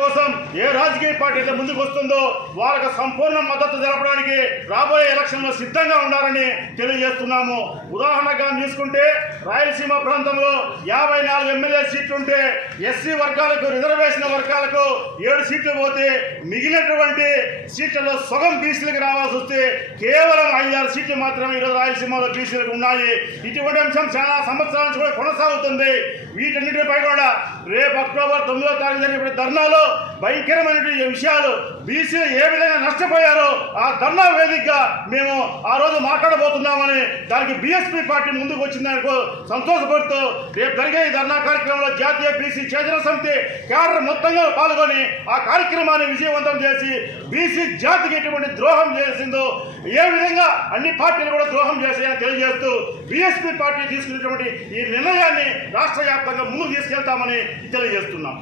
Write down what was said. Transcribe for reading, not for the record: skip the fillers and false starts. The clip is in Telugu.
కోసం ఏ రాజకీయ పార్టీ అయితే ముందుకు వస్తుందో వాళ్ళకి సంపూర్ణ మద్దతు తెలపడానికి రాబోయే ఎలక్షన్లో సిద్ధంగా ఉండాలని తెలియజేస్తున్నాము. ఉదాహరణగా తీసుకుంటే రాయలసీమ ప్రాంతంలో 54 ఎమ్మెల్యే సీట్లుంటే ఎస్సీ వర్గాలకు రిజర్వేషన్ వర్గాలకు 7 సీట్లు పోతే మిగిలినటువంటి సీట్లలో సగం బీసీలకు రావాల్సి వస్తే కేవలం 5-6 సీట్లు మాత్రమే ఈరోజు రాయలసీమలో బీసీలకు ఉన్నాయి. ఇటువంటి అంశం చాలా సంవత్సరాల నుంచి కూడా కొనసాగుతుంది. వీటన్నిటిపై కూడా రేపు అక్టోబర్ 9వ తారీఖు జరిగే ధర్నాలో భయంకరమైనటువంటి విషయాలు బీసీలు ఏ విధంగా నష్టపోయారో ఆ ధర్నా వేదికగా మేము ఆ రోజు మాట్లాడబోతున్నామని దానికి బీఎస్పీ పార్టీ ముందుకు వచ్చిందనుకో సంతోషపడుతూ రేపు జరిగే ఈ ధర్నా కార్యక్రమంలో జాతీయ బీసీ చేతన సమితి క్యాడర్ మొత్తంగా పాల్గొని ఆ కార్యక్రమాన్ని విజయవంతం చేసి బీసీ జాతికి ఎటువంటి ద్రోహం చేసిందో ఏ విధంగా అన్ని పార్టీలు కూడా ద్రోహం చేసాయని తెలియజేస్తూ బీఎస్పీ పార్టీ తీసుకున్నటువంటి ఈ నిర్ణయాన్ని రాష్ట్ర వ్యాప్తంగా ముందుకు తీసుకెళ్తామని తెలియజేస్తున్నాం.